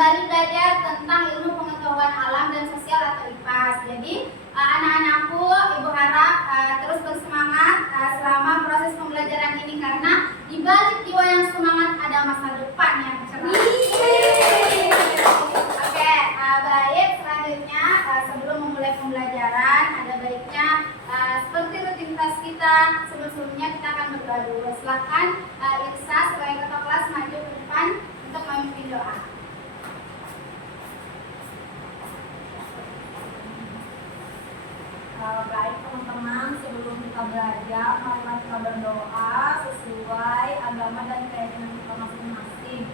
kembali belajar tentang ilmu pengetahuan alam dan sosial atau IPAS. Jadi anak-anakku, ibu harap terus bersemangat selama proses pembelajaran ini, karena di balik jiwa yang semangat ada masa depan yang cerah. Oke, baik, selanjutnya sebelum memulai pembelajaran ada baiknya seperti rutinitas kita sebelumnya kita akan berdoa dulu. Silakan Irsa sebagai ketua kelas maju ke depan untuk memimpin doa. Baik teman-teman, sebelum kita belajar, mari kita berdoa sesuai agama dan keyakinan kita masing-masing.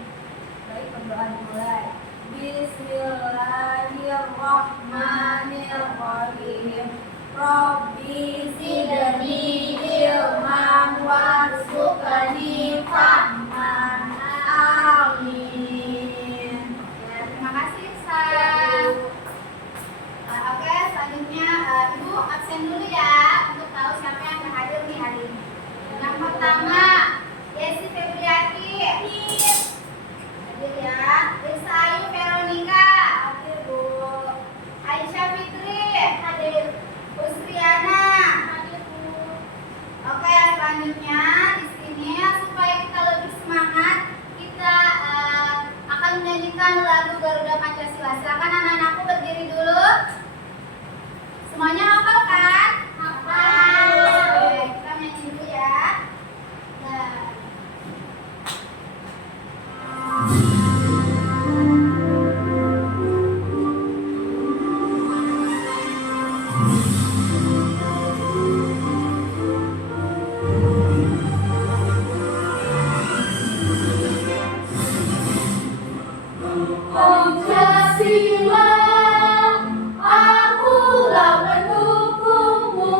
Baik, berdoa dimulai. Bismillahirrahmanirrahim. Rabbi zidni ilman warzuqni fahman. Amin. Ya, terima kasih Irsa. Oke, selanjutnya Ibu absen dulu ya untuk tahu siapa yang akan hadir nih hari ini. Yang pertama, Desi Febriati. Hadir ya. Irsa Ayu Veronica. Hadir Bu. Aisyah Fitri. Hadir. Usriana. Hadir Bu. Oke, selanjutnya di sini supaya kita lebih semangat, kita akan menyanyikan lagu Garuda Pancasila. Silakan anak-anakku berdiri dulu. Semuanya hafal kan? Hafal. Oke, kita nyanyi dulu ya. Nah. Pancasila, akulah pendukungmu,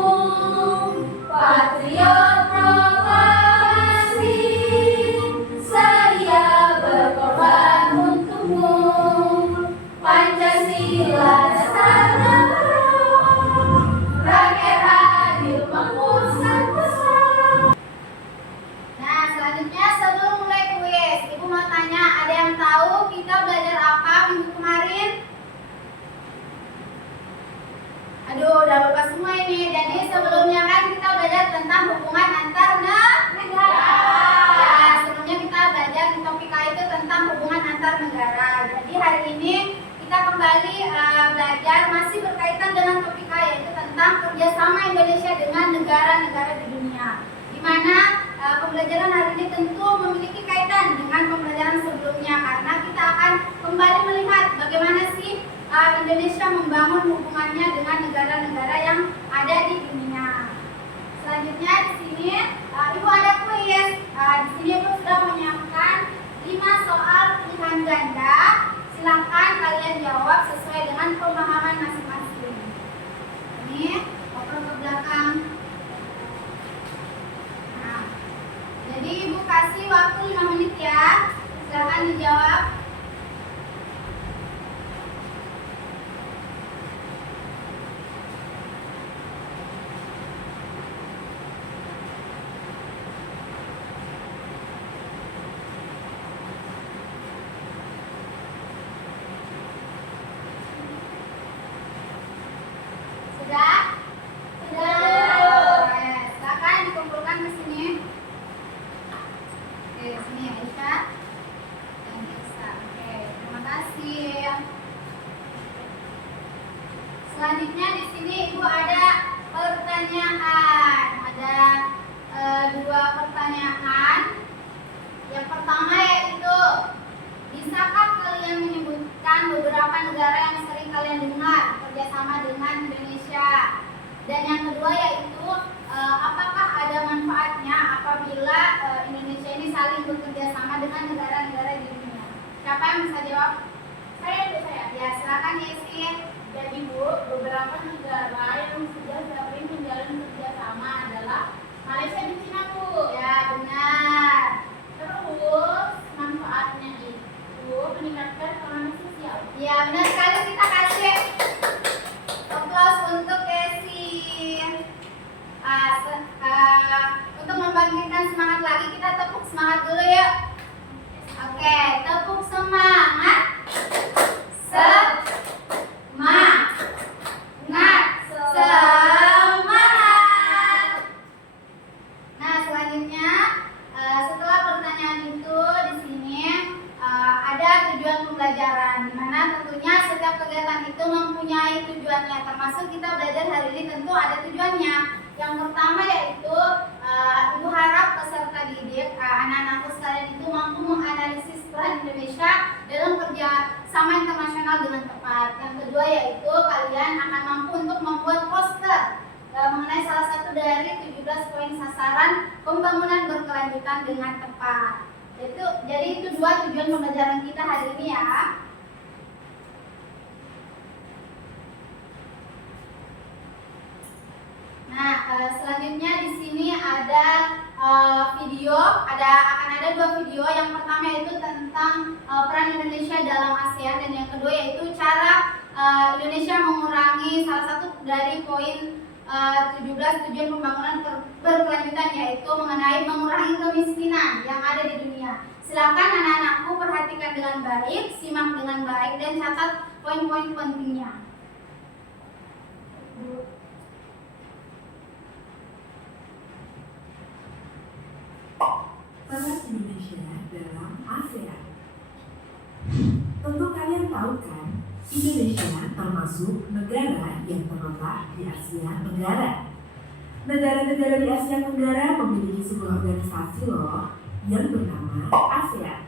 patriot proklamasi, saya berkorban untukmu. Pancasila dasar negara, rakyat adil memutuskan besar. Nah, selanjutnya sebelum mulai kuis, Ibu mau tanya, ada yang tahu kita belajar apa minggu kemarin? Aduh, udah lupa semua ini. Jadi sebelumnya kan kita belajar tentang hubungan antar negara. Ya, sebelumnya kita belajar di topik itu tentang hubungan antar negara. Jadi hari ini kita kembali belajar masih berkaitan dengan topik yaitu tentang kerjasama Indonesia dengan negara-negara di dunia. Di mana pembelajaran hari ini tentu memiliki kaitan dengan pembelajaran sebelumnya, karena kita akan kembali melihat bagaimana sih Indonesia membangun hubungannya dengan negara-negara yang ada di dunia. Selanjutnya di sini Ibu ada kuis. Di sini Ibu sudah menyiapkan 5 soal pilihan ganda. Silakan kalian jawab sesuai dengan pemahaman masing-masing. Ini oper ke belakang. Nah, jadi Ibu kasih waktu 5 menit ya. Silakan dijawab. Sudah? Sudah. Silakan dikumpulkan ke sini. Oke, sini Aisyah dan Irsa. Oke, terima kasih. Selanjutnya di sini Ibu ada pertanyaan. Ada 2 pertanyaan. Yang pertama yaitu, bisakah kalian menyebutkan beberapa negara yang sering kalian dengar kerjasama dengan Indonesia? Dan yang kedua yaitu, apakah ada manfaatnya apabila Indonesia ini saling bekerja sama dengan negara-negara di dunia? Siapa yang bisa jawab? Saya. Ya, silakan Yesi. Jadi Bu, beberapa negara yang sudah sering menjalin kerjasama adalah Malaysia dan Cina Bu. Ya, benar. Terus manfaatnya itu meningkatkan ekonomi sosial. Ya, benar sekali. Kita kasih aplaus untuk Yesi. Untuk membangkitkan semangat lagi, kita tepuk semangat dulu yuk. Oke, tepuk semangat. ada tujuan pembelajaran, di mana tentunya setiap kegiatan itu mempunyai tujuannya, termasuk kita belajar hari ini tentu ada tujuannya. Yang pertama yaitu Ibu harap peserta didik, anak-anakku sekalian itu mampu menganalisis peran Indonesia dalam kerja sama internasional dengan tepat. Yang kedua yaitu kalian akan mampu untuk membuat poster mengenai salah satu dari 17 poin sasaran pembangunan berkelanjutan dengan tepat. Jadi itu dua tujuan pembelajaran kita hari ini ya. Nah, selanjutnya di sini ada akan ada dua video. Yang pertama yaitu tentang peran Indonesia dalam ASEAN, dan yang kedua yaitu cara Indonesia mengurangi salah satu dari poin 17 tujuan pembangunan berkelanjutan, yaitu mengenai mengurangi kemiskinan yang ada di dunia. Silakan anak-anakku perhatikan dengan baik, simak dengan baik, dan catat poin-poin pentingnya. Peran Indonesia dalam ASEAN. Tentu kalian tahu kan, Indonesia termasuk negara yang terletak di Asia Tenggara. Negara-negara di Asia Tenggara memiliki sebuah organisasi loh yang bernama ASEAN.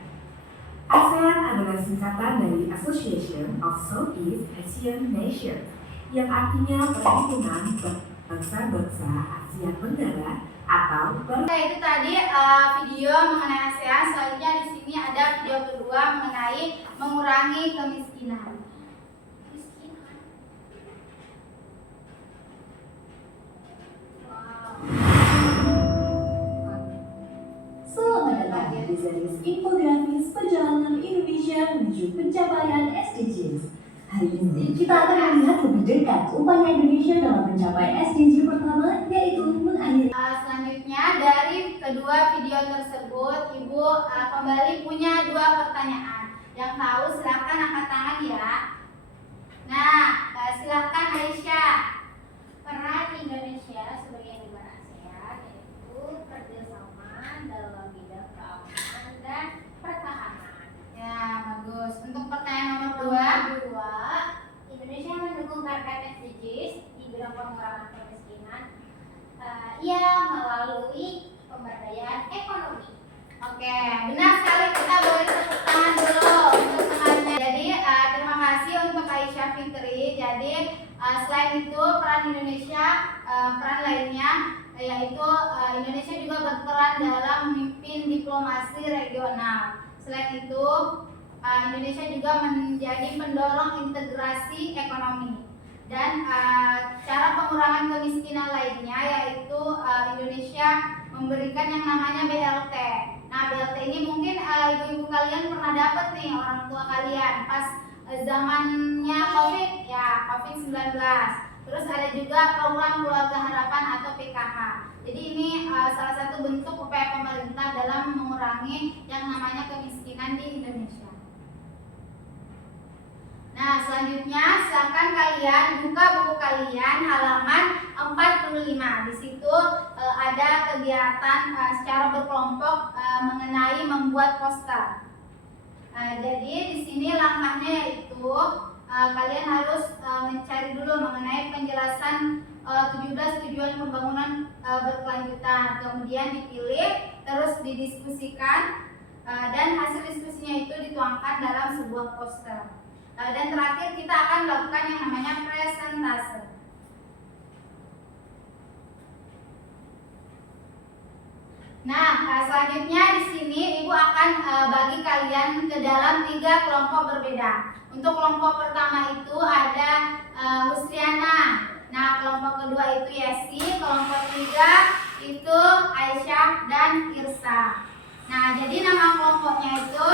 ASEAN adalah singkatan dari Association of Southeast Asian Nations, yang artinya Perhimpunan Bangsa-Bangsa Asia Tenggara atau Itu tadi video mengenai ASEAN. Selanjutnya di sini ada video kedua mengenai mengurangi kemiskinan. Selamat datang di series infografis perjalanan Indonesia menuju pencapaian SDGs. Hari ini kita akan melihat lebih dekat upaya Indonesia dalam mencapai SDG pertama, yaitu mengakhiri. Selanjutnya dari kedua video tersebut, Ibu kembali punya dua pertanyaan. Yang tahu silakan angkat tangan ya. Nah, silakan Aisyah. Peran Indonesia sebagai negara ASEAN yaitu kerjasama dalam bidang keamanan dan pertahanan. Ya, bagus. Untuk pertanyaan nomor dua, Indonesia mendukung target SDGs di bidang pengurangan kemiskinan. Ia melalui pemberdayaan ekonomi. Oke, benar sekali. Kita boleh tepuk tangan dulu untuk temannya. Jadi terima kasih untuk Aisyah Fitri. Jadi selain itu peran Indonesia, peran lainnya yaitu Indonesia juga berperan dalam memimpin diplomasi regional. Selain itu Indonesia juga menjadi pendorong integrasi ekonomi. Dan cara pengurangan kemiskinan lainnya yaitu Indonesia memberikan yang namanya BLT. Nah, BLT ini mungkin ibu-ibu kalian pernah dapat nih, orang tua kalian pas zamannya COVID-19. Terus ada juga program Keluarga Harapan atau PKH. Jadi ini salah satu bentuk upaya pemerintah dalam mengurangi yang namanya kemiskinan di Indonesia. Nah, selanjutnya silakan kalian buka buku kalian halaman 45. Di situ ada kegiatan secara berkelompok mengenai membuat poster. Jadi di sini langkahnya yaitu kalian harus mencari dulu mengenai penjelasan 17 tujuan pembangunan berkelanjutan. Kemudian dipilih, terus didiskusikan, dan hasil diskusinya itu dituangkan dalam sebuah poster. Dan terakhir kita akan melakukan yang namanya presentase. Nah, selanjutnya di sini Ibu akan bagi kalian ke dalam 3 kelompok berbeda. Untuk kelompok pertama itu ada Husriana. Nah, kelompok kedua itu Yesi, kelompok ketiga itu Aisyah dan Irsa. Nah, jadi nama kelompoknya itu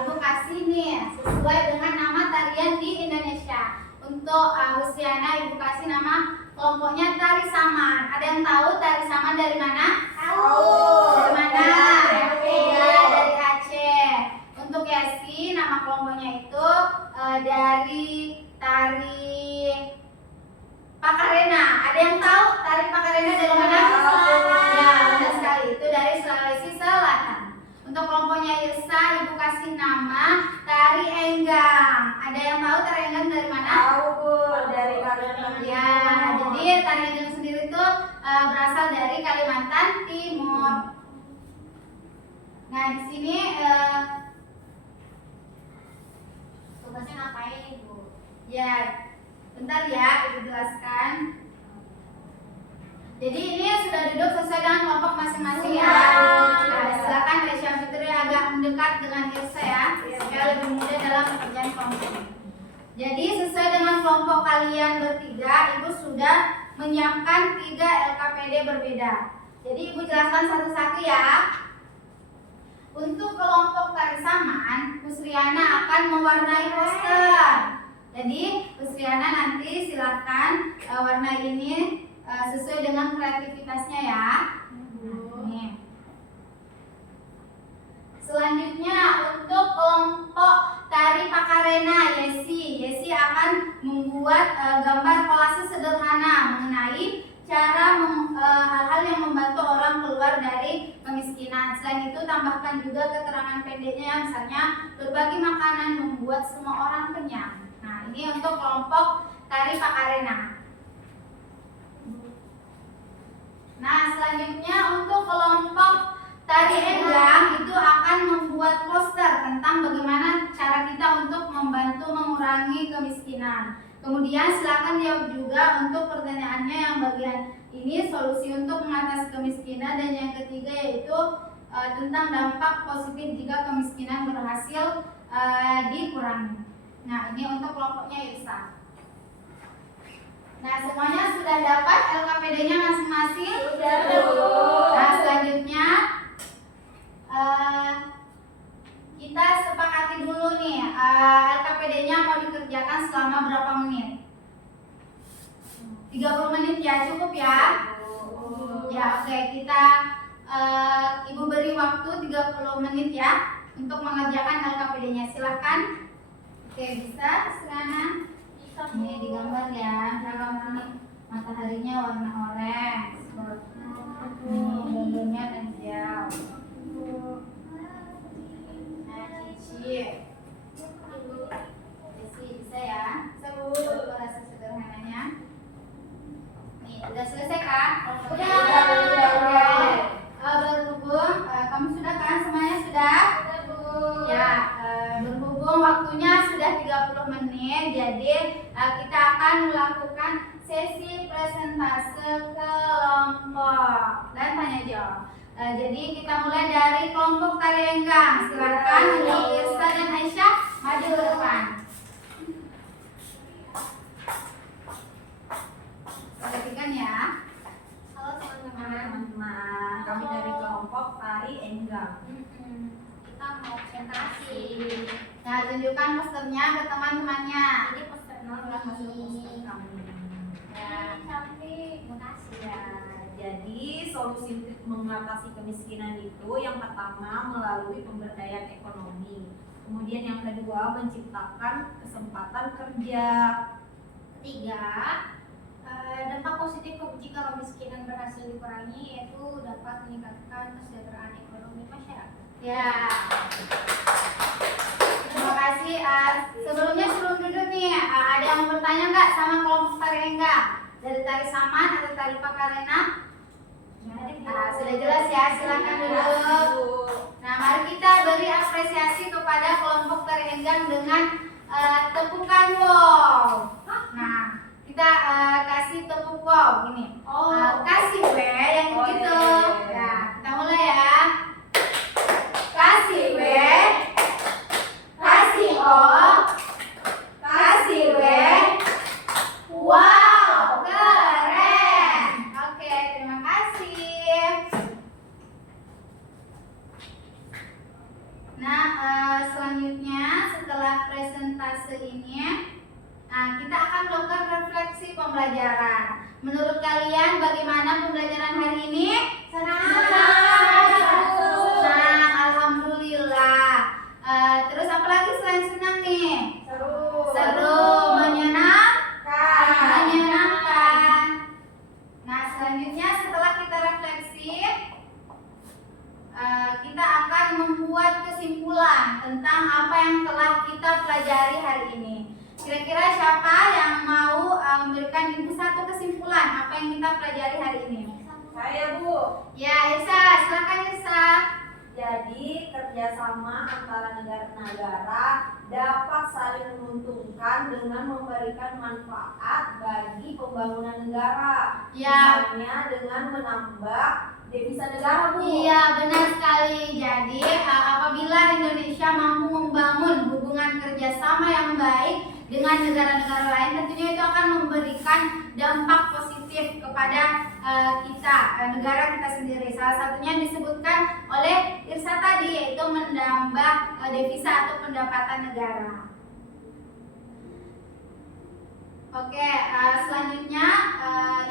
Ibu kasih nih sesuai dengan nama tarian di Indonesia. Untuk Husriana Ibu kasih nama kelompoknya Tari Saman. Ada yang tahu Tari Saman dari mana? Tahu. Dari mana? Ya, dari Aceh. Untuk Yesi nama kelompoknya itu dari Tari Pakarena. Ada yang tahu Tari Pakarena dari mana? Ya, benar sekali. Itu dari Sulawesi Selatan. Untuk kelompoknya Irsa Ibu kasih nama Tari Ada yang tahu tari enggang dari mana? Tahu Bu, dari Kalimantan Ya, jadi tari enggang sendiri itu berasal dari Kalimantan Timur. Nah, di sini tugasnya ngapain Ibu? Ya, bentar ya, Ibu jelaskan. Jadi ini sudah duduk sesuai dengan kelompok masing-masing ya. Nah, silakan Aisyah Fitri agak mendekat dengan Irsa ya, supaya lebih mudah dalam pekerjaan kelompok. Jadi sesuai dengan kelompok kalian bertiga, Ibu sudah menyiapkan 3 LKPD berbeda. Jadi Ibu jelaskan satu-satu ya. Untuk kelompok tari saman, Kusriana akan mewarnai poster. Jadi Kusriana nanti silakan warna ini sesuai dengan kreativitasnya ya. Nih. Selanjutnya untuk kelompok tari Pakarena, Yesi akan membuat gambar kolase sederhana mengenai cara hal-hal yang membantu orang keluar dari kemiskinan. Selain itu tambahkan juga keterangan pendeknya, misalnya berbagi makanan membuat semua orang kenyang. Nah, ini untuk kelompok tari Pakarena. Nah, selanjutnya untuk kelompok tari enggang itu akan membuat poster tentang bagaimana cara kita untuk membantu mengurangi kemiskinan. Kemudian silakan jawab juga untuk pertanyaannya yang bagian ini solusi untuk mengatasi kemiskinan, dan yang ketiga yaitu tentang dampak positif jika kemiskinan berhasil dikurangi. Nah, ini untuk kelompoknya Irsa. Nah, semuanya sudah dapat LKPD-nya masing-masing? Sudah, Bu. Nah, selanjutnya kita sepakati dulu nih LKPD-nya mau dikerjakan selama berapa menit? 30 menit ya, cukup ya? Ya, oke, kita Ibu beri waktu 30 menit ya untuk mengerjakan LKPD-nya. Silahkan. Oke, bisa Serana? Ini digambar ya. Nah, ini mataharinya warna oranye. Ini gambarnya hijau. Nah, Cici. Cici bisa ya? Bisa Bu, rasa sederhananya. Nih, udah selesai kan? Udah. Berhubung, kamu sudah kan? Semuanya sudah? Ya, berhubung waktunya sudah 30 menit, jadi kita akan melakukan sesi presentase kelompok dan tanya jawab. Jadi kita mulai dari kelompok tari enggang. Silakan untuk Irsa dan Aisyah maju ke depan. Perhatikan ya. Halo teman-teman, kami dari kelompok tari enggang. Kita mau presentasi. Nah, tunjukkan posternya ke teman-temannya. Ini posternya adalah hasil poster kami. Ya, cantik. Makasih ya. Jadi solusi untuk mengatasi kemiskinan itu yang pertama melalui pemberdayaan ekonomi. Kemudian yang kedua menciptakan kesempatan kerja. Ketiga, dampak positif jika kemiskinan berhasil dikurangi yaitu dapat meningkatkan kesejahteraan ekonomi masyarakat. Ya. Terima kasih. Sebelum duduk nih, ada yang mau bertanya nggak sama kelompok tari enggang? Dari tari saman atau tari Pakarena? Nah, sudah jelas ya, silakan duduk. Nah, mari kita beri apresiasi kepada kelompok tari enggang dengan tepukan wow. Nah, kita kasih tepuk wow gini. Kasih W yang gitu. Nah, kita mulai ya. Kasih W, kasih O, kasih W. Wow, keren. Oke, terima kasih. Nah, selanjutnya setelah presentase ini, kita akan melakukan refleksi pembelajaran. Menurut kalian bagaimana pembelajaran hari ini? Senang. Alhamdulillah. Terus apa lagi selain senang nih? Seru, menyenangkan. Nah, selanjutnya setelah kita refleksi, kita akan membuat kesimpulan tentang apa yang telah kita pelajari pelajari hari ini. Kira-kira siapa yang mau memberikan Ibu satu kesimpulan apa yang kita pelajari hari ini? Saya, Bu. Ya, Irsa, silakan Irsa. Jadi kerjasama antara negara-negara dapat saling menguntungkan dengan memberikan manfaat bagi pembangunan negara. Ya. Misalnya dengan menambah devisa negara, Bu. Iya, benar sekali. Jadi apabila Indonesia mampu membangun hubungan kerjasama yang baik dengan negara-negara lain, tentunya itu akan memberikan dampak positif kepada kita, negara kita sendiri. Salah satunya yang disebutkan oleh Irsa tadi, yaitu menambah devisa atau pendapatan negara. Oke, selanjutnya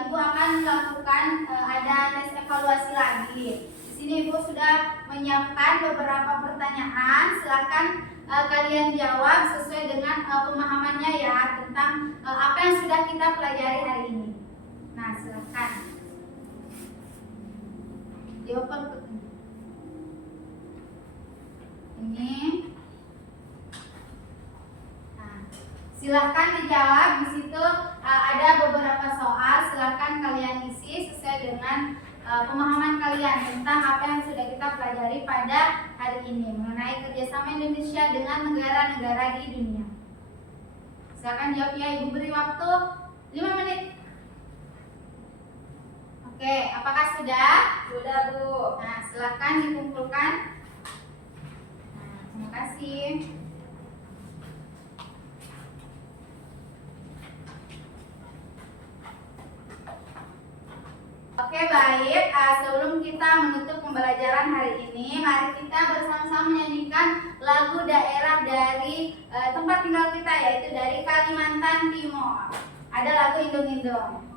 Ibu akan melakukan ada tes evaluasi lagi. Di sini Ibu sudah menyiapkan beberapa pertanyaan. Silakan kalian jawab sesuai dengan pemahamannya ya tentang apa yang sudah kita pelajari hari ini. Nah, silakan. Jawab ini. Nah, silahkan dijawab. Di situ ada beberapa soal. Silahkan kalian isi sesuai dengan pemahaman kalian tentang apa yang sudah kita pelajari pada hari ini mengenai kerjasama Indonesia dengan negara-negara di dunia. Silahkan jawab ya. Ibu beri waktu 5 menit. Oke, apakah sudah? Sudah, Bu. Nah, silahkan dikumpulkan. Nah, terima kasih. Oke, baik. Sebelum kita menutup pembelajaran hari ini, mari kita bersama-sama menyanyikan lagu daerah dari tempat tinggal kita, yaitu dari Kalimantan Timur. Ada lagu Indung-Indung.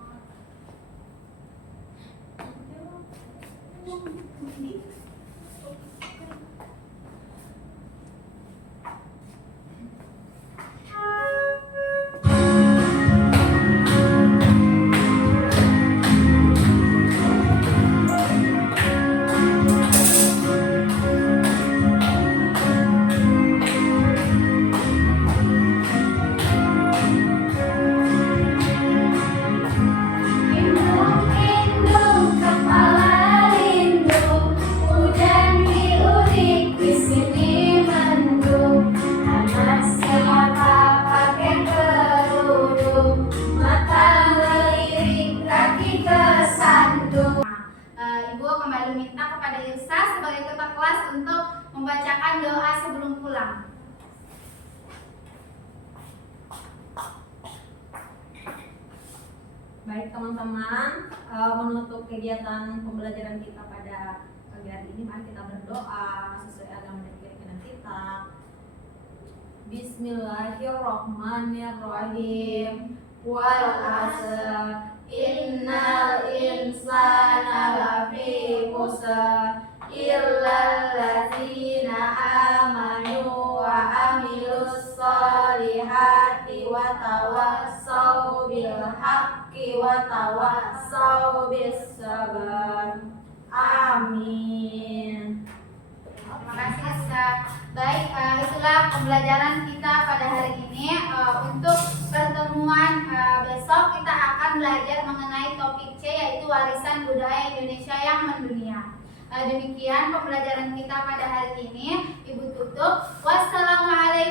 Indung-indung kepala lindung, hujan diurik di sini mendung. Anak siapa pakai kerudung, mata melirik kaki kesandung. Ibu kembali minta kepada Irsa sebagai ketua kelas untuk membacakan doa sebelum pulang. Baik teman-teman, menutup kegiatan pembelajaran kita pada pagi hari ini, mari kita berdoa sesuai agama dan keyakinan kita. Bismillahirrahmanirrahim. Wal asr, innal insana lafi khusr, illal ladzina amanu wa amilus solihati wa tawassau bil haqqi wa tawassau bis sabr. Amin. Terima kasih Irsa. Baik, itulah pembelajaran kita pada hari ini. Untuk pertemuan besok kita akan belajar mengenai topik C, yaitu warisan budaya Indonesia yang mendunia. Demikian pembelajaran kita pada hari ini. Ibu tutup. Wassalamualaikum